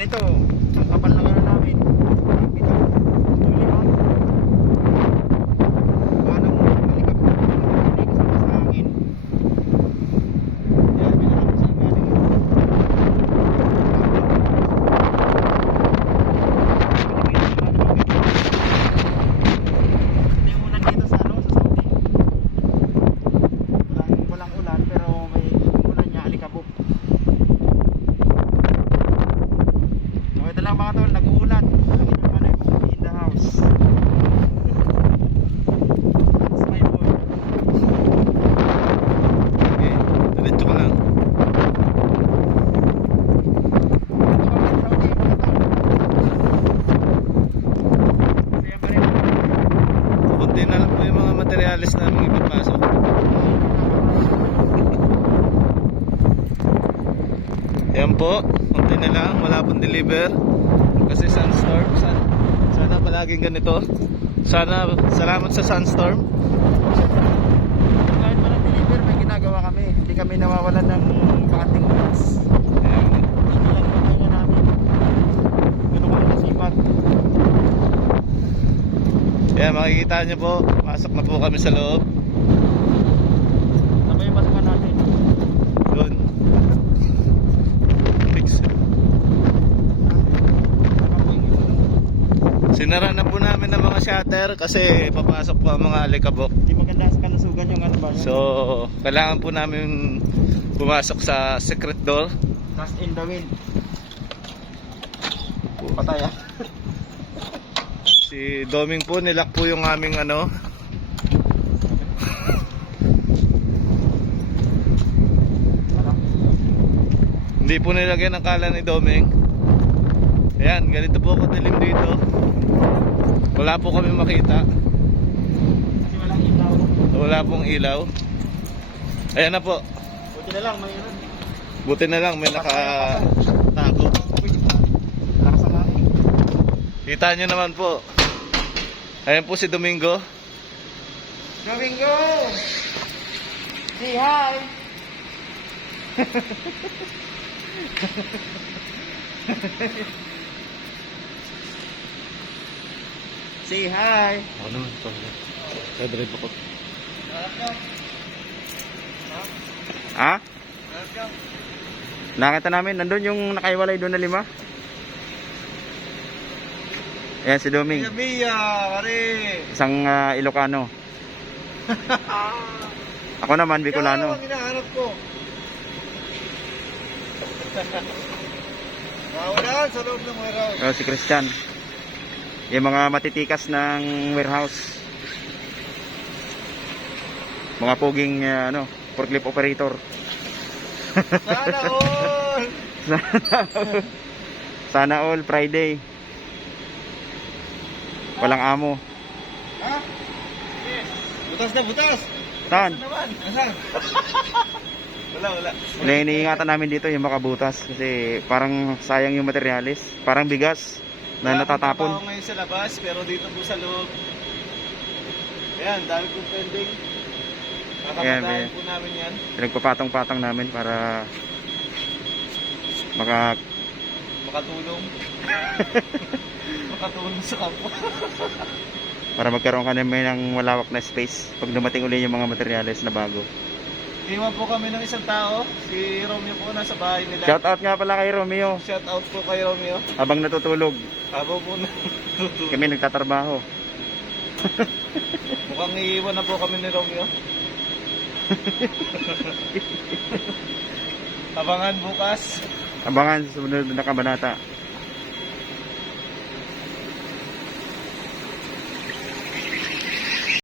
ganito. Ang kapal na gano'n namin. Ito. Yung lima. Paano mo? Balik ako. Hindi kasama sa hangin. Yan, pinakapos ang galing. Hindi yung ulan dito sa ano, sa Saudi. Walang ulan pero may ulan niya, alikabok. So ito lang mga tol, nag-uulan. Nakita nyo naman yung in the house. That's my boy. Okay, diretso ka lang. Kunti na lang po yung mga materialis namin ipapasok. Yan po, kunti na lang, wala pong deliver. Kasi sunstorm, sana palaging ganito. Sana, salamat sa sunstorm. Kahit walang deliver, may ginagawa kami. Hindi kami nawawalan ng bakanting oras. Ayan. Hindi lang yung kaya namin. Ganun kami nasipag. Ayan, makikita nyo po, pasok na po kami sa loob. Ano ba yung pasukan natin? Doon. Fix. Sinara na po namin ang mga shutter kasi papasok po ang mga alikabok. Hindi maganda sa kanusugan yung ano ba? So, kailangan po namin pumasok sa secret door. Dust in the wind. Patay ah. Si Doming po, nilak po yung aming ano. Hindi po nilagyan ang kala ni Doming. Ayan, ganito po kadilim dito. Wala po kami makita. Kasi walang ilaw. Wala pong ilaw. Ayan na po. Buti na lang mayroon. Buti na lang may nakatago. Lakas ang hangin. Kita nyo naman po. Ayan po si Domingo. Domingo! Say hi! Say hi! Ako naman po. Drive ako. Ha? Nakita namin, nandun yung nakaiwalay doon na 5. Ayan si Doming. Biya, pare. Isang Ilocano. Ako naman, Bicolano. Ang hinahanap ko. Nawalan sa loob ng warehouse. Si Christian. Yung mga matitikas ng warehouse. Mga poging forklift operator. Sana all. Sana all Friday. Walang amo. Ha? Butas na butas. Saan? Naman. Asan? Wala. Iniingatan namin dito yung makabutas kasi parang sayang yung materialis. Parang bigas na natatapon. Wala ngayon sa labas pero dito po sa loob. Ayan, dami po pending. Ayan, Kakapatahin po namin yan. Pinagpapatong-patong namin para Makatulong. Makatulong sa kapwa. para magkaroon ka naman ng malawak na space pag dumating uli yung mga materialis na bago. Iwan po kami ng isang tao. Si Romeo po nasa bahay nila. Shout out nga pala kay Romeo Shout out po kay Romeo. habang natutulog. Abo po na. Kami nagtatrabaho. Mukhang iiwan na po kami ni Romeo. Abangan bukas. Abangan sa sumunod na kabanata.